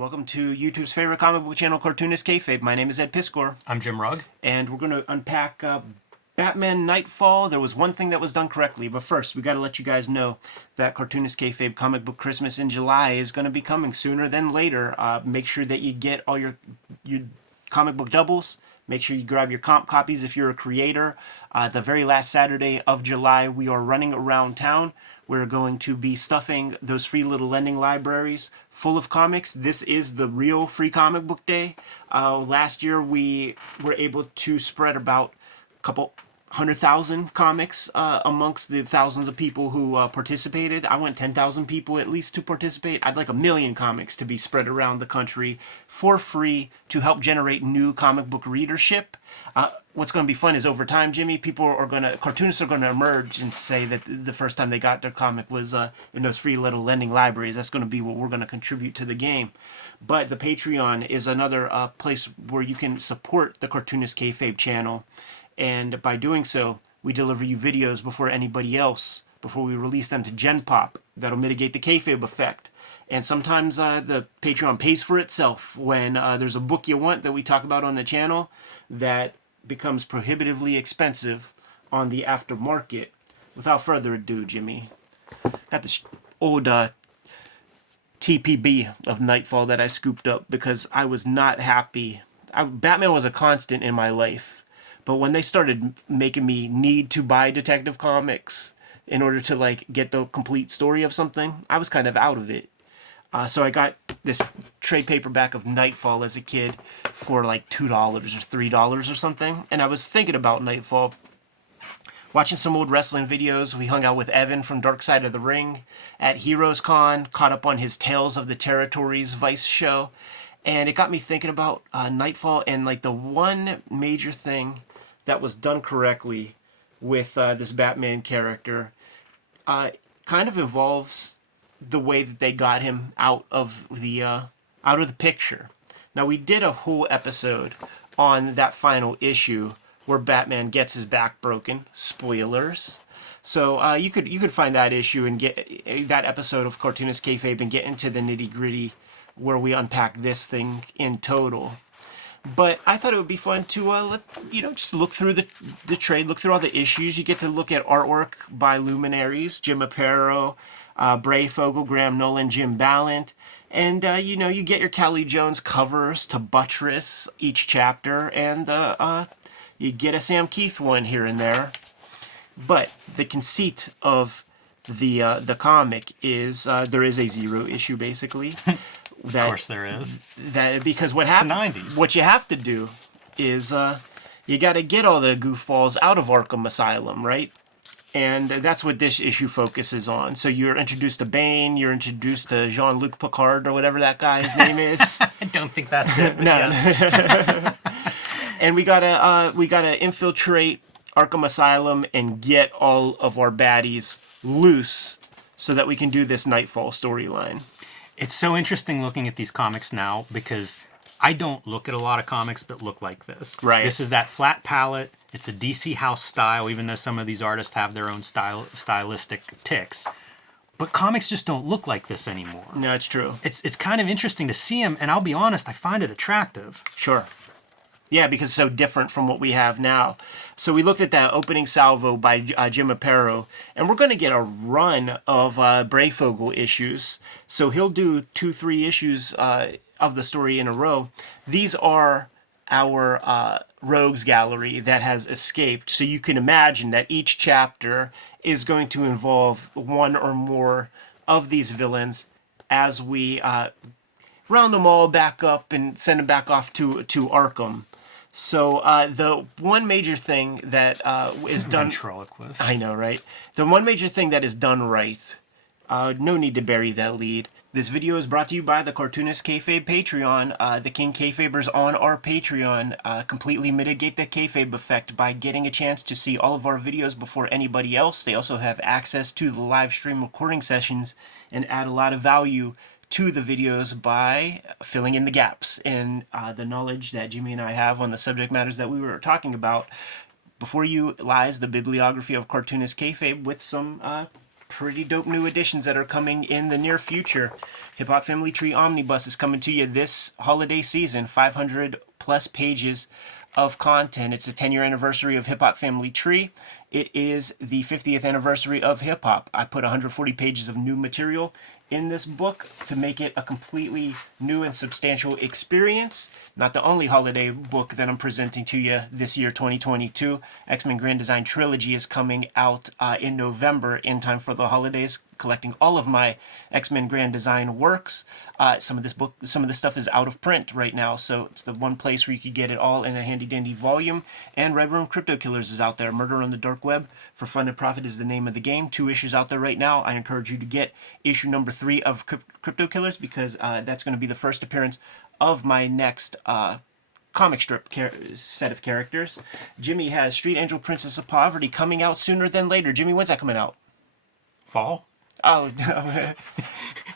Welcome to YouTube's favorite comic book channel, Cartoonist Kayfabe. My name is Ed Piskor. I'm Jim Rugg. And we're going to unpack Batman Nightfall. There was one thing that was done correctly, but first, we got to let you guys know that Cartoonist Kayfabe Comic Book Christmas in July is going to be coming sooner than later. Make sure that you get all your comic book doubles. Make sure you grab your comp copies if you're a creator. The very last Saturday of July, we are running around town. We're going to be stuffing those free little lending libraries full of comics. This is the real free comic book day. Last year, we were able to spread about a couple 100,000 comics amongst the thousands of people who participated. I want 10,000 people at least to participate. I'd like 1 million comics to be spread around the country for free to help generate new comic book readership. What's going to be fun is over time, Jimmy, cartoonists are going to emerge and say that the first time they got their comic was in those free little lending libraries. That's going to be what we're going to contribute to the game. But the Patreon is another place where you can support the Cartoonist Kayfabe channel. And by doing so, we deliver you videos before anybody else, before we release them to Gen Pop. That'll mitigate the kayfabe effect. And sometimes the Patreon pays for itself when there's a book you want that we talk about on the channel that becomes prohibitively expensive on the aftermarket. Without further ado, Jimmy, got this old TPB of Nightfall that I scooped up because I was not happy. Batman was a constant in my life. But when they started making me need to buy Detective Comics in order to get the complete story of something, I was kind of out of it. So I got this trade paperback of Nightfall as a kid for like $2 or $3 or something. And I was thinking about Nightfall, watching some old wrestling videos. We hung out with Evan from Dark Side of the Ring at Heroes Con, caught up on his Tales of the Territories Vice show. And it got me thinking about Nightfall and the one major thing that was done correctly with this Batman character kind of involves the way that they got him out of the picture. Now, we did a whole episode on that final issue where Batman gets his back broken. Spoilers. So you could find that issue and get that episode of Cartoonist Kayfabe and get into the nitty gritty where we unpack this thing in total. But I thought it would be fun to just look through the trade, look through all the issues. You get to look at artwork by luminaries, Jim Aparo, Bray Fogel, Graham Nolan, Jim Ballant. And, you get your Callie Jones covers to buttress each chapter. And you get a Sam Keith one here and there. But the conceit of the comic is there is a zero issue, basically. Of course there is. Because what happens, what you have to do is you got to get all the goofballs out of Arkham Asylum, right? And that's what this issue focuses on. So you're introduced to Bane, you're introduced to Jean-Luc Picard or whatever that guy's name is. I don't think that's it. But no. Yes. And we gotta infiltrate Arkham Asylum and get all of our baddies loose so that we can do this Nightfall storyline. It's so interesting looking at these comics now because I don't look at a lot of comics that look like this. Right. This is that flat palette. It's a DC house style, even though some of these artists have their own stylistic tics. But comics just don't look like this anymore. No, it's true. It's kind of interesting to see them, and I'll be honest, I find it attractive. Sure. Yeah, because it's so different from what we have now. So we looked at that opening salvo by Jim Aparo, and we're going to get a run of Brayfogle issues. So he'll do 2-3 issues of the story in a row. These are our rogues gallery that has escaped. So you can imagine that each chapter is going to involve one or more of these villains as we round them all back up and send them back off to Arkham. So the one major thing that is done... Ventriloquist. I know, right? The one major thing that is done right, no need to bury that lead. This video is brought to you by the Cartoonist Kayfabe Patreon. The King Kayfabers on our Patreon completely mitigate the kayfabe effect by getting a chance to see all of our videos before anybody else. They also have access to the live stream recording sessions and add a lot of value to the videos by filling in the gaps in the knowledge that Jimmy and I have on the subject matters that we were talking about. Before you lies the bibliography of Cartoonist Kayfabe with some pretty dope new additions that are coming in the near future. Hip Hop Family Tree Omnibus is coming to you this holiday season. 500 plus pages of content. It's the 10-year anniversary of Hip Hop Family Tree. It is the 50th anniversary of hip hop. I put 140 pages of new material in this book to make it a completely new and substantial experience. Not the only holiday book that I'm presenting to you this year, 2022. X-Men Grand Design Trilogy is coming out in November in time for the holidays, collecting all of my X-Men Grand Design works. Some of this stuff is out of print right now, so it's the one place where you could get it all in a handy-dandy volume. And Red Room Crypto Killers is out there. Murder on the Dark Web for Fun and Profit is the name of the game. 2 issues out there right now. I encourage you to get issue number 3 of Crypto Killers because that's going to be the first appearance of my next comic strip set of characters. Jimmy has Street Angel Princess of Poverty coming out sooner than later. Jimmy, when's that coming out? Fall? Oh,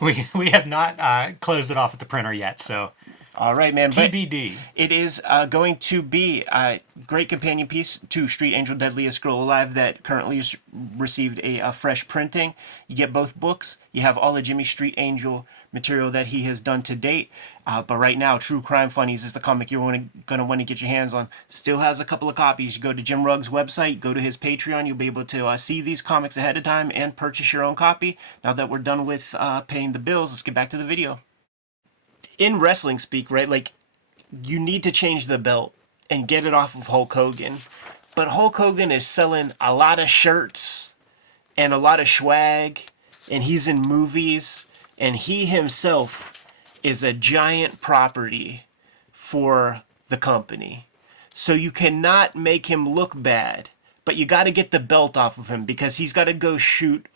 We have not closed it off at the printer yet, so all right, man. But TBD. it is going to be a great companion piece to Street Angel Deadliest Girl Alive that currently has received a fresh printing. You get both books. You have all of Jimmy's Street Angel material that he has done to date. But right now, True Crime Funnies is the comic you're going to want to get your hands on. Still has a couple of copies. You go to Jim Rugg's website, go to his Patreon. You'll be able to see these comics ahead of time and purchase your own copy. Now that we're done with paying the bills, let's get back to the video. In wrestling speak, right, like, you need to change the belt and get it off of Hulk Hogan. But Hulk Hogan is selling a lot of shirts and a lot of swag, and he's in movies, and he himself is a giant property for the company. So you cannot make him look bad, but you got to get the belt off of him because he's got to go shoot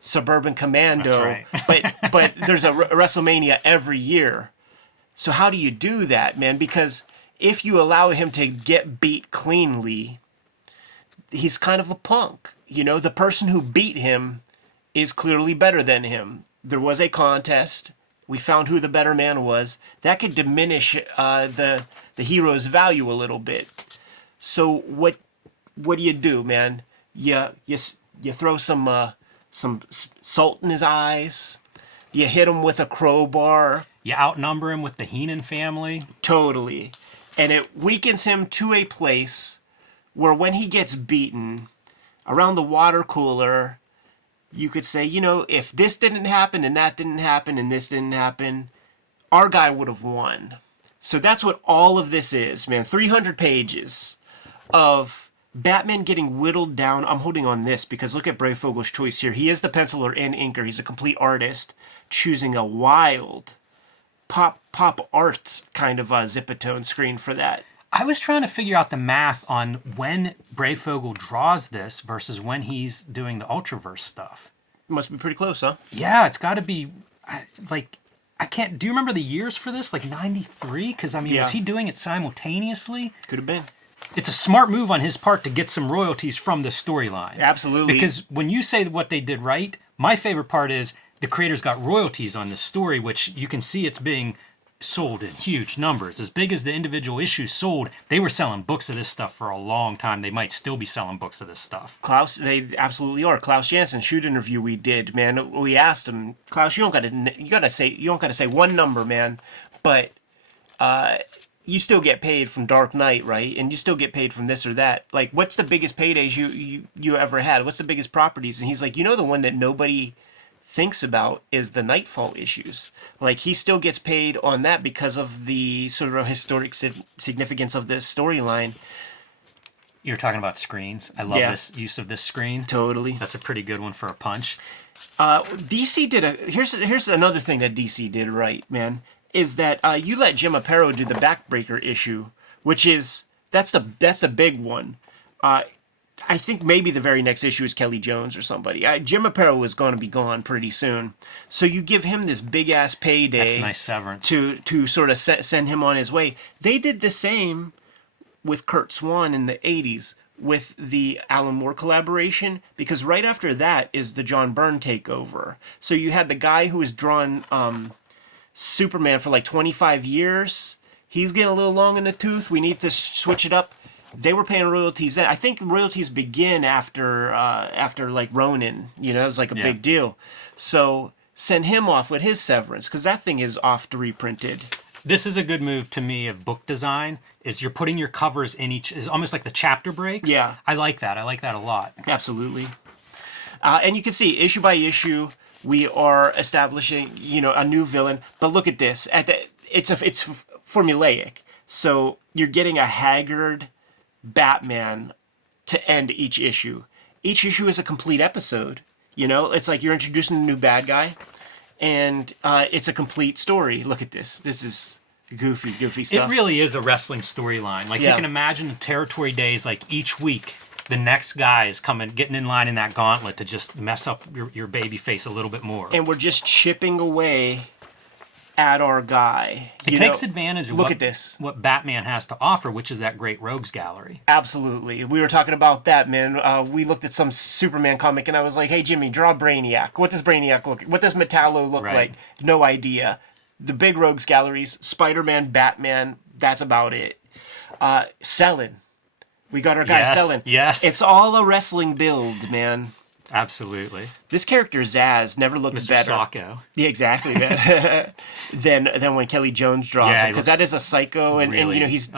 Suburban Commando. That's right. but there's a WrestleMania every year. So how do you do that, man? Because if you allow him to get beat cleanly, he's kind of a punk. You know, the person who beat him is clearly better than him. There was a contest. We found who the better man was. That could diminish the hero's value a little bit. So what do you do, man? You throw some salt in his eyes. You hit him with a crowbar. You outnumber him with the Heenan family. Totally. And it weakens him to a place where when he gets beaten around the water cooler, you could say, you know, if this didn't happen and that didn't happen and this didn't happen, our guy would have won. So that's what all of this is, man. 300 pages of Batman getting whittled down. I'm holding on this because look at Brayfogel's choice here. He is the penciler and inker. He's a complete artist, choosing a wild pop art kind of Zipatone screen for that. I was trying to figure out the math on when Brayfogel draws this versus when he's doing the Ultraverse stuff. Must be pretty close, huh? Yeah, it's got to be I can't. Do you remember the years for this? Like 93? Because I mean, was he doing it simultaneously? Could have been. It's a smart move on his part to get some royalties from this storyline. Absolutely. Because when you say what they did right, my favorite part is the creators got royalties on this story, which you can see it's being sold in huge numbers. As big as the individual issues sold, they were selling books of this stuff for a long time. They might still be selling books of this stuff. Klaus, they absolutely are. Klaus Janson shoot interview we did, man. We asked him, Klaus, you don't gotta say one number, man, but you still get paid from Dark Knight, right? And you still get paid from this or that. Like, what's the biggest paydays you ever had? What's the biggest properties? And he's like, you know, the one that nobody thinks about is the Nightfall issues. Like, he still gets paid on that because of the sort of historic significance of the storyline. You're talking about screens. I love this use of this screen. Totally. That's a pretty good one for a punch. DC did here's another thing that DC did right, man, is that you let Jim Aparo do the backbreaker issue, which is that's the big one. I think maybe the very next issue is Kelly Jones or somebody. Jim Aparo is going to be gone pretty soon, so you give him this big ass payday. That's a nice severance to sort of send him on his way. They did the same with Kurt Swan in the 80s with the Alan Moore collaboration, because right after that is the John Byrne takeover. So you had the guy who was drawn Superman for like 25 years. He's getting a little long in the tooth. We need to switch it up. they were paying royalties then. I think royalties begin after like Ronin. You know, it was like a big deal. So send him off with his severance, because that thing is oft reprinted. This is a good move to me of book design, is you're putting your covers in each, is almost like the chapter breaks. Yeah. I like that. I like that a lot. Absolutely. And you can see issue by issue, we are establishing, you know, a new villain. But look at this. It's formulaic. So you're getting a haggard Batman to end each issue. Each issue is a complete episode. You know, it's like you're introducing a new bad guy, and it's a complete story. Look at this. This is goofy stuff. It really is a wrestling storyline. Like, you can imagine the territory days, like each week, the next guy is coming, getting in line in that gauntlet to just mess up your baby face a little bit more. And we're just chipping away at our guy. It takes advantage of look at this. What Batman has to offer, which is that great rogues gallery. Absolutely. We were talking about that, man. We looked at some Superman comic, and I was like, hey, Jimmy, draw Brainiac. What does Brainiac look like? What does Metallo look like? No idea. The big rogues galleries, Spider-Man, Batman, that's about it. Selling. We got our guy Selling. Yes. It's all a wrestling build, man. Absolutely. This character Zaz never looked Mr. better. Sacco. Yeah, exactly. than when Kelly Jones draws it, because that is a psycho, and you know he's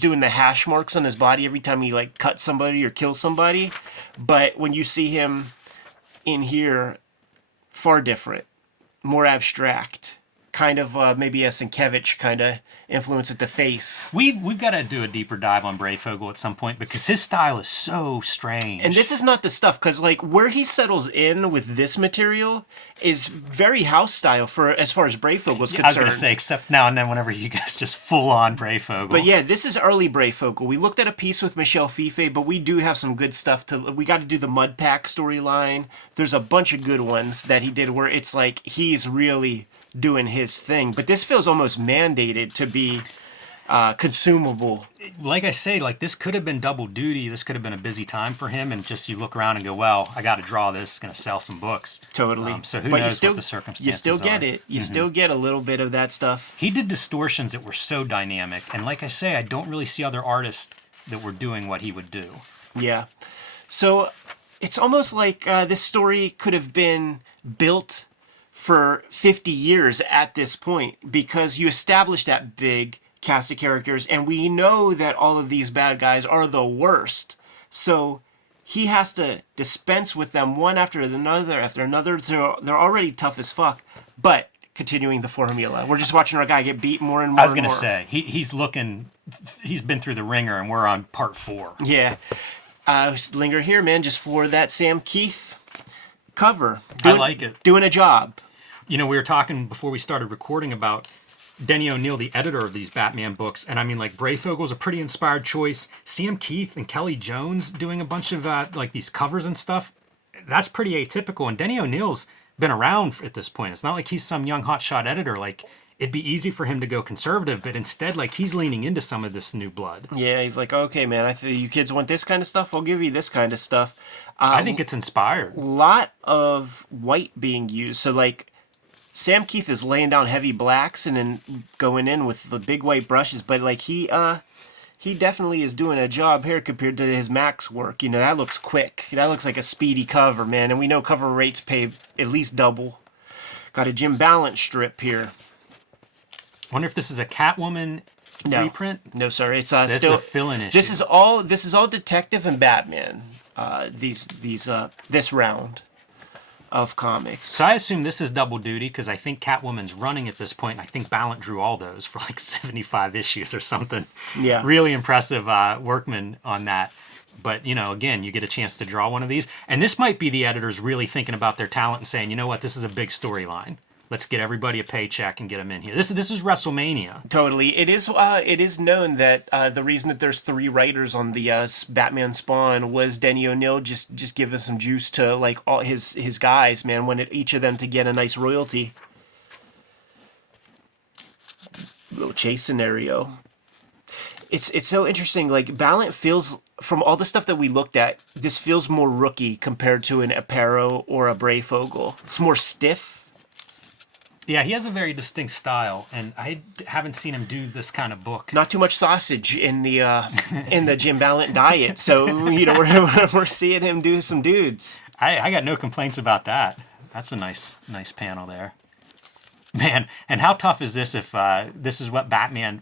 doing the hash marks on his body every time he like cuts somebody or kills somebody. But when you see him in here, far different, more abstract, kind of maybe a Sienkiewicz kind of influence at the face. We've got to do a deeper dive on Breyfogle at some point, because his style is so strange. And this is not the stuff, because like where he settles in with this material is very house style for as far as Breyfogle's concerned. I was going to say, except now and then whenever you guys just full on Breyfogle. But yeah, this is early Breyfogle. We looked at a piece with Michelle Fife, but we do have some good stuff we got to do the Mud Pack storyline. There's a bunch of good ones that he did where it's like he's really doing his thing, but this feels almost mandated to be consumable. Like I say, like this could have been double duty. This could have been a busy time for him, and just you look around and go, well, I got to draw this. It's going to sell some books. Totally. So who knows what the circumstances You still get are. it. You still get a little bit of that stuff. He did distortions that were so dynamic, and like I say, I don't really see other artists that were doing what he would do. Yeah. So it's almost like this story could have been built for 50 years at this point, because you establish that big cast of characters, and we know that all of these bad guys are the worst. So he has to dispense with them one after another. They're already tough as fuck, but continuing the formula. We're just watching our guy get beat more and more. I was going to say, he's been through the ringer, and we're on part 4. Yeah. Linger here, man, just for that Sam Keith cover. I like it. Doing a job. You know, we were talking before we started recording about Denny O'Neil, the editor of these Batman books, and I mean, like, Breyfogle's a pretty inspired choice. Sam Keith and Kelly Jones doing a bunch of like these covers and stuff, that's pretty atypical. And Denny O'Neil's been around at this point. It's not like he's some young hotshot editor. Like, it'd be easy for him to go conservative, but instead, like, he's leaning into some of this new blood. Yeah, he's like, okay, man, you kids want this kind of stuff? I'll give you this kind of stuff. I think it's inspired. A lot of white being used. So, like, Sam Keith is laying down heavy blacks and then going in with the big white brushes, but like he definitely is doing a job here compared to his Max work. You know, that looks quick. That looks like a speedy cover, man, and we know cover rates pay at least double. Got a Jim Balance strip here. Wonder if this is a Catwoman reprint? No, sorry. It's this still is a fill-in issue. This is all Detective and Batman. This round of comics. So I assume this is double duty, because I think Catwoman's running at this point, and I think Ballant drew all those for like 75 issues or something. Yeah. Really impressive workman on that. But, you know, again, you get a chance to draw one of these. And this might be the editors really thinking about their talent and saying, you know what, this is a big storyline. Let's get everybody a paycheck and get them in here. This is WrestleMania. Totally. It is known that the reason that there's 3 writers on the Batman Spawn was Denny O'Neil just giving some juice to like all his guys, man. Wanted each of them to get a nice royalty. Little chase scenario. It's so interesting. Like, Ballant feels, from all the stuff that we looked at, this feels more rookie compared to an Aparo or a Breyfogle. It's more stiff. Yeah, he has a very distinct style, and I haven't seen him do this kind of book. Not too much sausage in the Jim Ballant diet, so we're seeing him do some dudes. I got no complaints about that. That's a nice panel there. Man, and how tough is this if this is what Batman,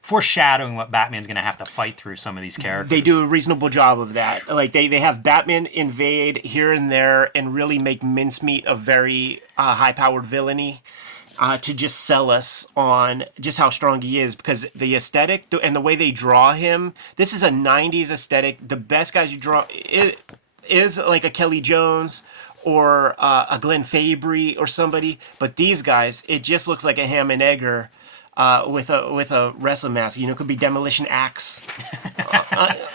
foreshadowing what Batman's going to have to fight through some of these characters. They do a reasonable job of that. Like, they have Batman invade here and there and really make mincemeat of very high-powered villainy to just sell us on just how strong he is, because the aesthetic and the way they draw him, this is a 90s aesthetic. The best guys you draw is like a Kelly Jones or a Glenn Fabry or somebody, but these guys, it just looks like a ham and egger with a wrestling mask. It could be Demolition Axe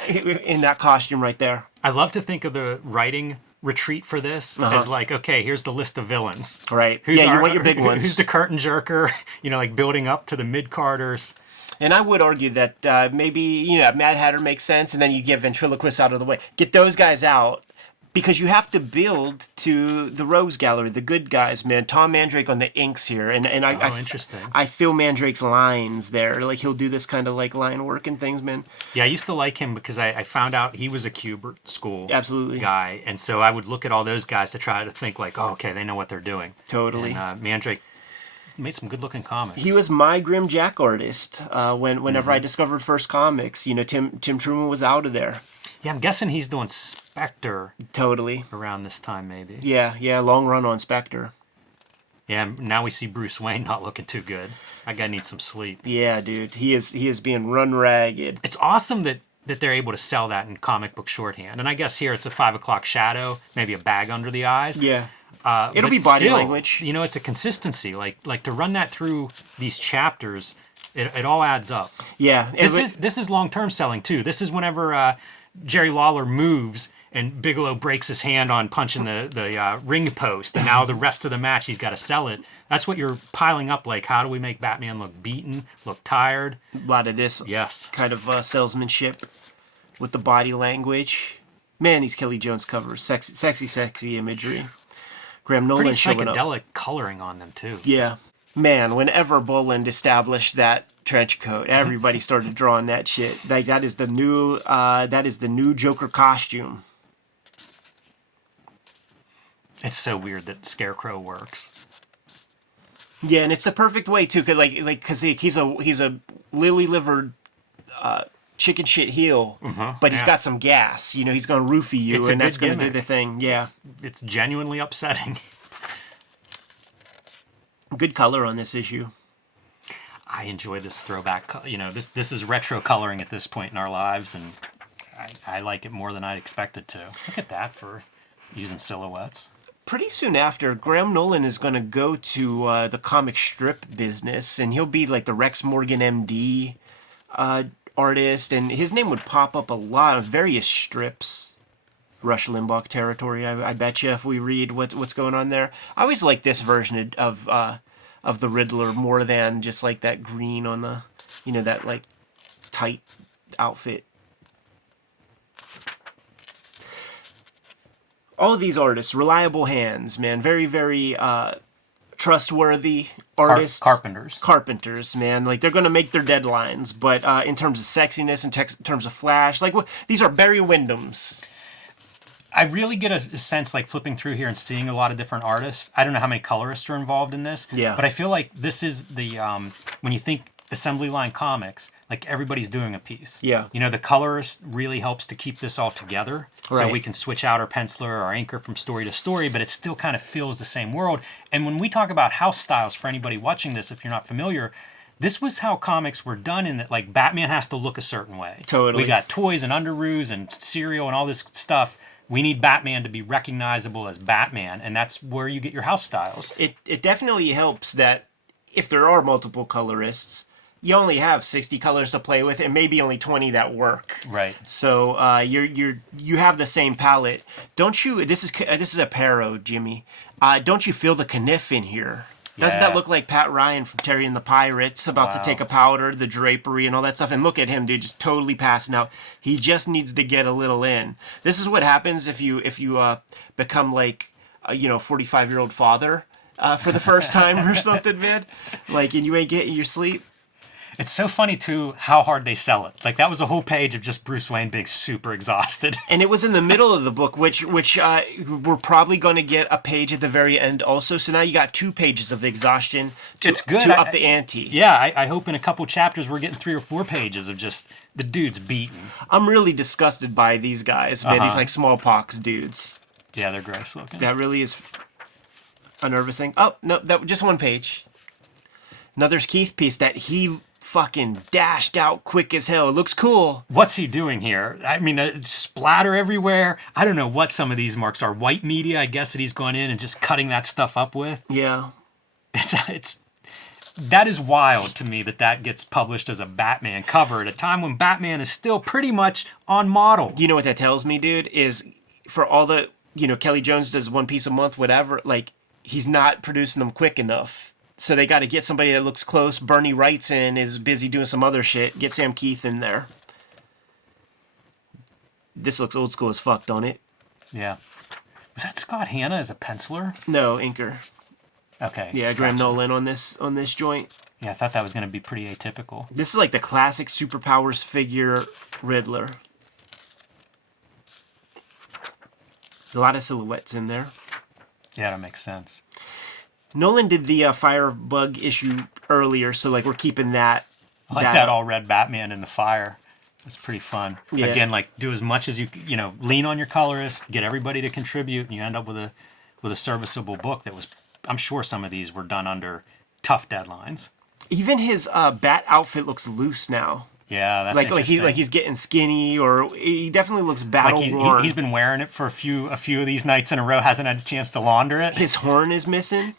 in that costume right there. I love to think of the writing retreat for this as like, okay, here's the list of villains. Right. You want your big ones. Who's the curtain jerker? Like building up to the mid-carders. And I would argue that maybe, Mad Hatter makes sense, and then you get ventriloquists out of the way. Get those guys out. Because you have to build to the Rogues Gallery, the good guys, man. Tom Mandrake on the inks here, and Interesting. I feel Mandrake's lines there. Like, he'll do this kind of like line work and things, man. Yeah, I used to like him because I found out he was a Kubert school Absolutely guy, and so I would look at all those guys to try to think like, oh, okay, they know what they're doing. Totally. And Mandrake made some good-looking comics. He was my Grim Jack artist whenever I discovered First Comics. Tim Truman was out of there. Yeah, I'm guessing he's doing Spectre. Totally. Around this time, maybe. Yeah, long run on Spectre. Yeah, now we see Bruce Wayne not looking too good. That guy needs some sleep. Yeah, dude, he is being run ragged. It's awesome that they're able to sell that in comic book shorthand. And I guess here it's a 5 o'clock shadow, maybe a bag under the eyes. Yeah. It'll be body language. It's a consistency. Like to run that through these chapters, it all adds up. Yeah. This is long-term selling, too. This is whenever Jerry Lawler moves and Bigelow breaks his hand on punching the ring post, and now the rest of the match he's got to sell it. That's what you're piling up. Like, how do we make Batman look beaten, look tired? A lot of this kind of salesmanship with the body language. Man, these Kelly Jones covers, sexy imagery. Graham Nolan pretty showing up. psychedelic coloring on them too. Yeah, man. Whenever Boland established that trench coat, everybody started drawing that shit. Like, that is the new Joker costume. It's so weird that Scarecrow works. Yeah, and it's the perfect way too, cause he's a lily-livered chicken shit heel, but he's got some gas. He's going to roofie you, and that's going to do the thing. Yeah, it's genuinely upsetting. Good color on this issue. I enjoy this throwback. This is retro coloring at this point in our lives, and I like it more than I expected to. Look at that for using silhouettes. Pretty soon after, Graham Nolan is going to go to the comic strip business, and he'll be like the Rex Morgan MD artist, and his name would pop up a lot of various strips. Rush Limbaugh territory, I bet you, if we read what's going on there. I always like this version of the Riddler more than just like that green on the, that like tight outfit. All of these artists, reliable hands, man. Very, very trustworthy artists. Carpenters, man. Like, they're going to make their deadlines. But in terms of sexiness, in terms of flash, like, these are Barry Windhams. I really get a sense, like, flipping through here and seeing a lot of different artists. I don't know how many colorists are involved in this. Yeah. But I feel like this is the, when you think assembly line comics, like, everybody's doing a piece. Yeah. The colorist really helps to keep this all together. Right. So we can switch out our penciler or our anchor from story to story, but it still kind of fills the same world. And when we talk about house styles, for anybody watching this, if you're not familiar, this was how comics were done, in that, like, Batman has to look a certain way. Totally. We got toys and underoos and cereal and all this stuff. We need Batman to be recognizable as Batman, and that's where you get your house styles. It definitely helps that if there are multiple colorists, you only have 60 colors to play with, and maybe only 20 that work. Right. So you have the same palette. Don't you? This is a Paro, Jimmy. Don't you feel the kniff in here? Doesn't that look like Pat Ryan from Terry and the Pirates about to take a powder, the drapery and all that stuff? And look at him, dude, just totally passing out. He just needs to get a little in. This is what happens if you become like a 45-year-old father. for the first time or something, man. Like, and you ain't getting your sleep. It's so funny, too, how hard they sell it. Like, that was a whole page of just Bruce Wayne being super exhausted. And it was in the middle of the book, which we're probably going to get a page at the very end also. So now you got 2 pages of exhaustion It's good. to up the ante. Yeah, I hope in a couple chapters we're getting 3 or 4 pages of just the dudes beaten. I'm really disgusted by these guys, man. These like smallpox dudes. Yeah, they're gross looking. That really is unnerving. Oh, no, that just 1 page. Another Keith piece that he fucking dashed out quick as hell. It looks cool. What's he doing here? I mean, splatter everywhere. I don't know what some of these marks are. White media, I guess, that he's gone in and just cutting that stuff up with. Yeah. It's that is wild to me that gets published as a Batman cover at a time when Batman is still pretty much on model. You know what that tells me, dude? Is for all the, Kelly Jones does 1 piece a month, whatever, like, he's not producing them quick enough. So they got to get somebody that looks close. Bernie Wrightson is busy doing some other shit. Get Sam Keith in there. This looks old school as fuck, don't it? Yeah. Was that Scott Hanna as a penciler? No, inker. Okay. Yeah, Graham Nolan on this joint. Yeah, I thought that was going to be pretty atypical. This is like the classic superpowers figure Riddler. A lot of silhouettes in there. Yeah, that makes sense. Nolan did the Firebug issue earlier, so like we're keeping that. I like that all red Batman in the fire. It's pretty fun. Yeah. Again, like do as much as you lean on your colorist, get everybody to contribute, and you end up with a serviceable book that was. I'm sure some of these were done under tough deadlines. Even his Bat outfit looks loose now. Yeah, that's like interesting. he's getting skinny, or he definitely looks battle worn. He's been wearing it for a few of these nights in a row. Hasn't had a chance to launder it. His horn is missing.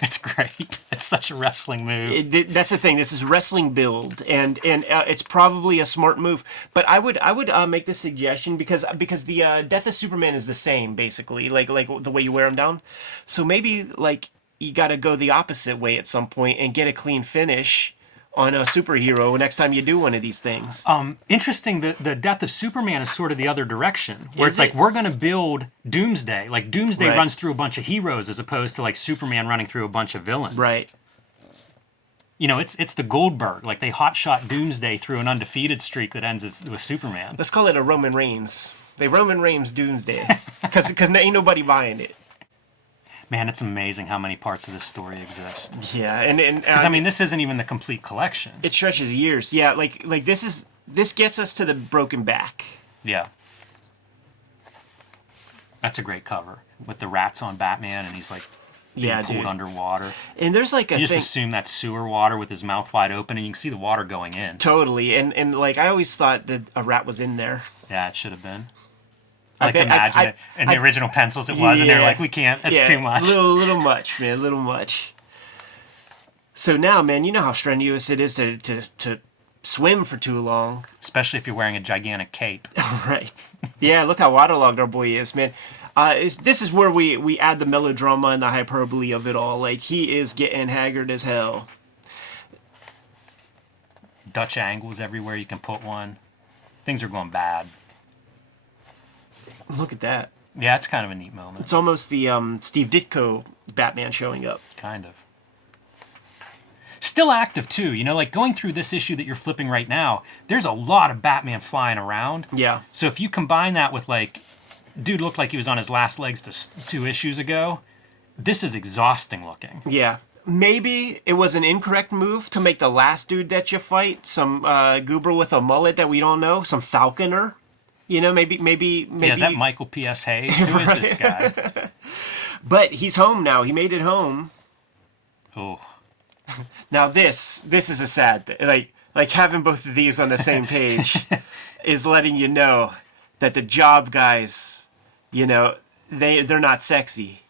It's great. It's such a wrestling move. That's the thing. This is wrestling build, and it's probably a smart move. But I would make this suggestion because the Death of Superman is the same basically, like the way you wear him down. So maybe like you got to go the opposite way at some point and get a clean finish on a superhero next time you do one of these things. Interesting, the Death of Superman is sort of the other direction, where Is it's like it? we're going to build Doomsday. Like Doomsday Right. runs through a bunch of heroes as opposed to like Superman running through a bunch of villains. Right. It's the Goldberg. Like they hotshot Doomsday through an undefeated streak that ends with Superman. Let's call it a Roman Reigns. They Roman Reigns Doomsday. Because ain't nobody buying it. Man, it's amazing how many parts of this story exist. Yeah, and Because I mean, this isn't even the complete collection. it stretches years. Yeah, like this gets us to the broken back. Yeah. That's a great cover with the rats on Batman, and he's like being pulled underwater. And there's like a You just thing assume that's sewer water with his mouth wide open, and you can see the water going in. totally, and like I always thought that a rat was in there. Yeah, it should have been. I Like bet- imagine it in the original pencils it was, and they're Yeah. like, we can't. That's too much. Little much, man. A little much. So now, man, you know how strenuous it is to swim for too long. Especially if you're wearing a gigantic cape. Right. Yeah, look how waterlogged our boy is, man. This is where we add the melodrama and the hyperbole of it all. Like, he is getting haggard as hell. Dutch angles everywhere you can put one. Things are going bad. Look at that. Yeah, it's kind of a neat moment. It's almost the Steve Ditko Batman showing up. Kind of. Still active, too. Like going through this issue that you're flipping right now, there's a lot of Batman flying around. Yeah. So if you combine that with, like, dude looked like he was on his last legs 2 issues ago, this is exhausting looking. Yeah. Maybe it was an incorrect move to make the last dude that you fight some goober with a mullet that we don't know, some falconer. Maybe. Yeah, is that Michael P.S. Hayes? Who is this guy? But he's home now. He made it home. Oh. Now this is a sad thing. Like having both of these on the same page is letting you know that the job guys, they're not sexy.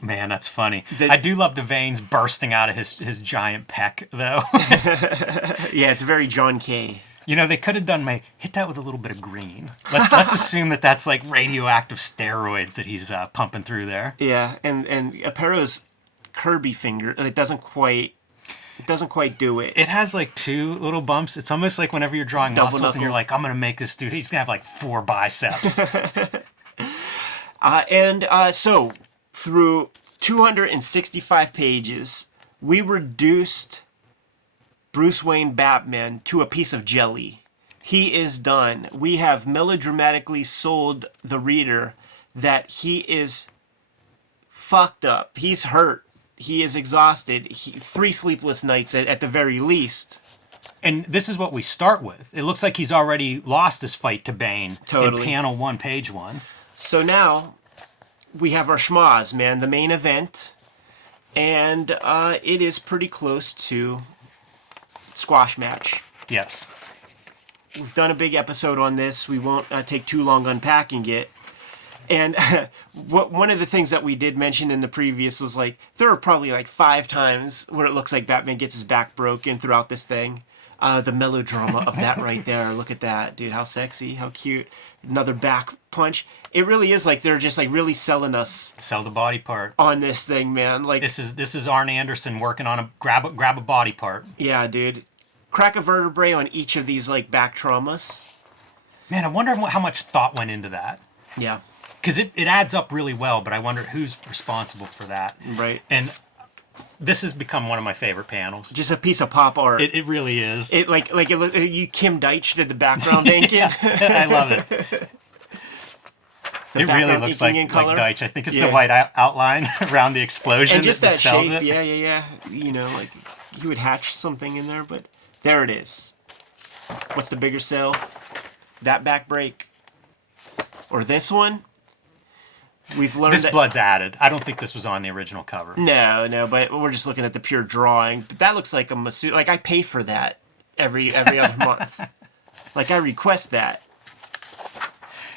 Man, that's funny. I do love the veins bursting out of his giant peck, though. Yeah, it's very John Kay. They could have done hit that with a little bit of green. Let's assume that's like radioactive steroids that he's pumping through there. Yeah, and Apero's Kirby finger, it doesn't quite do it. It has like 2 little bumps. It's almost like whenever you're drawing Double muscles knuckle. and you're like, I'm gonna make this dude. He's gonna have like 4 biceps. So through 265 pages, we reduced Bruce Wayne Batman to a piece of jelly. He is done. We have melodramatically sold the reader that he is fucked up. He's hurt. He is exhausted. 3 sleepless nights at the very least. And this is what we start with. It looks like he's already lost his fight to Bane Totally. in panel 1, page 1. So now we have our schmoz, man, the main event. And it is pretty close to squash match. Yes. We've done a big episode on this. We won't take too long unpacking it. And one of the things that we did mention in the previous was like, there are probably like 5 times where it looks like Batman gets his back broken throughout this thing. The melodrama of that right there. Look at that, dude. How sexy, how cute. Another back punch. It really is like they're just like really selling us. Sell the body part. On this thing, man. Like this is Arn Anderson working on a grab a body part. Yeah, dude. Crack a vertebrae on each of these like back traumas. Man, I wonder how much thought went into that. Yeah. Because it adds up really well, but I wonder who's responsible for that. Right. And this has become one of my favorite panels. Just a piece of pop art. It really is. It you Kim Deitch did the background inking. I love it. It really looks like Deitch. I think it's the white outline around the explosion and just that sells shape. it. Yeah. You know, like he would hatch something in there, but there it is. What's the bigger sell? That back break or this one? We've learned this blood's added. I don't think this was on the original cover. No, but we're just looking at the pure drawing. But that looks like a masseuse. Like I pay for that every other month. Like I request that.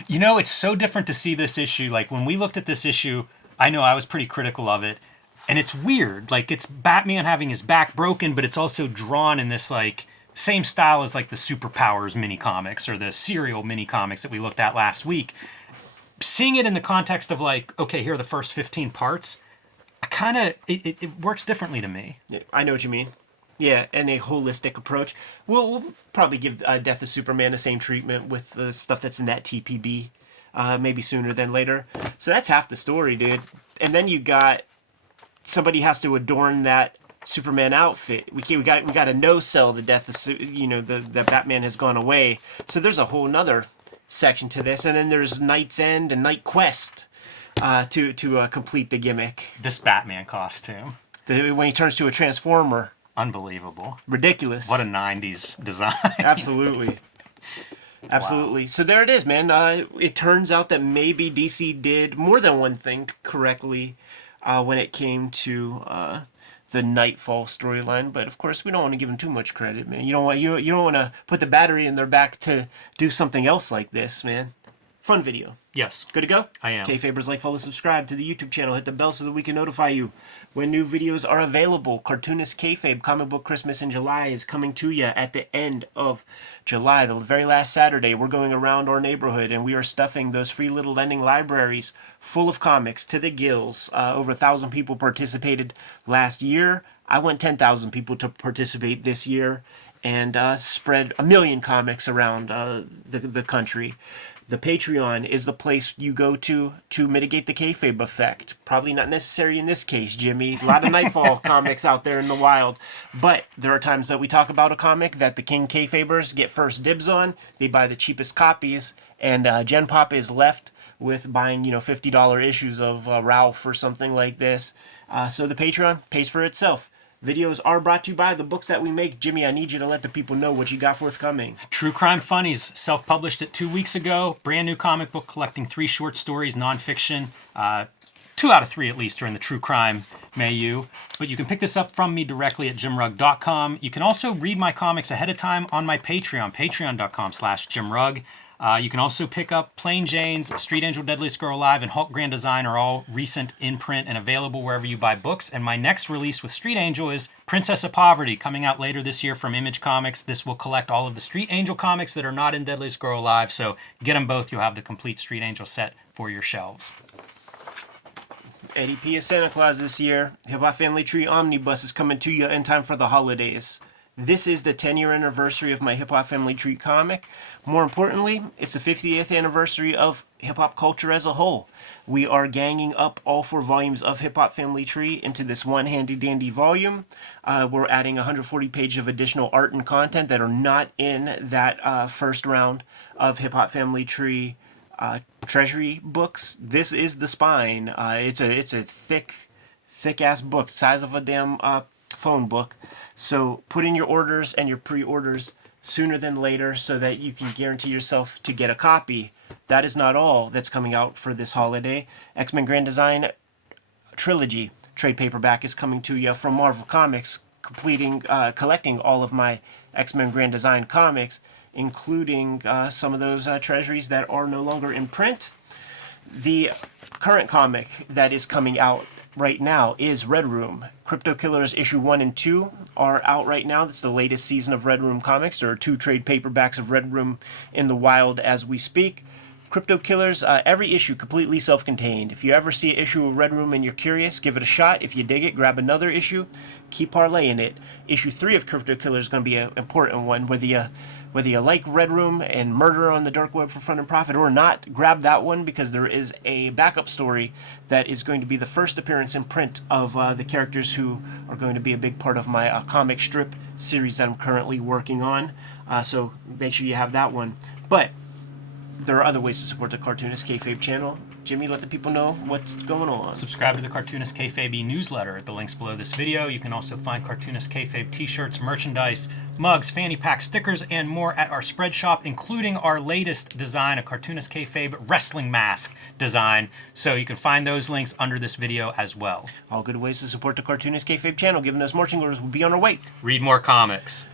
You know, it's so different to see this issue. Like when we looked at this issue, I know I was pretty critical of it. And it's weird. Like it's Batman having his back broken, but it's also drawn in this like same style as like the Superpowers mini comics or the Serial mini comics that we looked at last week. Seeing it in the context of like, okay, here are the first 15 parts, I kind of, it works differently to me. Yeah, I know what you mean. Yeah, and a holistic approach. We'll probably give Death of Superman the same treatment with the stuff that's in that TPB, maybe sooner than later. So that's half the story, dude. And then you got somebody has to adorn that Superman outfit. We got to no-sell the death of the Batman has gone away. So there's a whole nother section to this, and then there's Night's End and Night Quest to complete the gimmick. This Batman costume, when he turns to a transformer, unbelievable, ridiculous. What a -- design. Absolutely. Wow. So there it is, man. It turns out that maybe DC did more than one thing correctly when it came to the Nightfall storyline, but of course we don't want to give them too much credit, man. You don't want to put the battery in their back to do something else like this, man. Fun video. Yes. Good to go? I am. Kayfabers, like, follow, subscribe to the YouTube channel. Hit the bell so that we can notify you when new videos are available. Cartoonist Kayfabe Comic Book Christmas in July is coming to you at the end of July, the very last Saturday. We're going around our neighborhood and we are stuffing those free little lending libraries full of comics to the gills. Over 1,000 people participated last year. I want 10,000 people to participate this year and spread 1 million comics around the country. The Patreon is the place you go to mitigate the kayfabe effect. Probably not necessary in this case, Jimmy. A lot of Nightfall comics out there in the wild. But there are times that we talk about a comic that the King Kayfabers get first dibs on. They buy the cheapest copies. And Gen Pop is left with buying, $50 issues of Ralph or something like this. So the Patreon pays for itself. Videos are brought to you by the books that we make. Jimmy, I need you to let the people know what you got forthcoming. True Crime Funnies, self-published it 2 weeks ago. Brand new comic book collecting 3 short stories, nonfiction. 2 out of 3 at least are in the True Crime milieu. But you can pick this up from me directly at jimrugg.com. You can also read my comics ahead of time on my Patreon, patreon.com/jimrugg. You can also pick up Plain Jane's, Street Angel, Deadliest Girl Alive, and Hulk Grand Design are all recent in print and available wherever you buy books. And my next release with Street Angel is Princess of Poverty, coming out later this year from Image Comics. This will collect all of the Street Angel comics that are not in Deadliest Girl Alive, so get them both. You'll have the complete Street Angel set for your shelves. Eddie P. is Santa Claus this year. Hip Hop Family Tree Omnibus is coming to you in time for the holidays. This is the 10-year anniversary of my Hip Hop Family Tree comic. More importantly, it's the 50th anniversary of hip hop culture as a whole. We are ganging up all 4 volumes of Hip Hop Family Tree into this one handy dandy volume. We're adding 140 pages of additional art and content that are not in that first round of Hip Hop Family Tree treasury books. This is the spine. It's a thick ass book, size of a damn phone book. So put in your orders and your pre-orders sooner than later so that you can guarantee yourself to get a copy. That is not all that's coming out for this holiday. X-Men Grand Design Trilogy trade paperback is coming to you from Marvel Comics, collecting all of my X-Men Grand Design comics, including some of those treasuries that are no longer in print. The current comic that is coming out right now is Red Room. Crypto Killers issue 1 and 2 are out right now. That's the latest season of Red Room comics. There are 2 trade paperbacks of Red Room in the wild as we speak. Crypto Killers, every issue completely self-contained. If you ever see an issue of Red Room and you're curious, give it a shot. If you dig it, grab another issue. Keep parlaying it. Issue 3 of Crypto Killers is going to be an important one. Whether you like Red Room and Murder on the Dark Web for Fun and Profit or not, grab that one because there is a backup story that is going to be the first appearance in print of the characters who are going to be a big part of my comic strip series that I'm currently working on. So make sure you have that one. But there are other ways to support the Cartoonist Kayfabe channel. Jimmy, let the people know what's going on. Subscribe to the Cartoonist Kayfabe newsletter at the links below this video. You can also find Cartoonist Kayfabe t-shirts, merchandise, mugs, fanny pack, stickers, and more at our spread shop, including our latest design, a Cartoonist Kayfabe wrestling mask design. So you can find those links under this video as well. All good ways to support the Cartoonist Kayfabe channel. Giving us marching orders. We'll be on our way. Read more comics.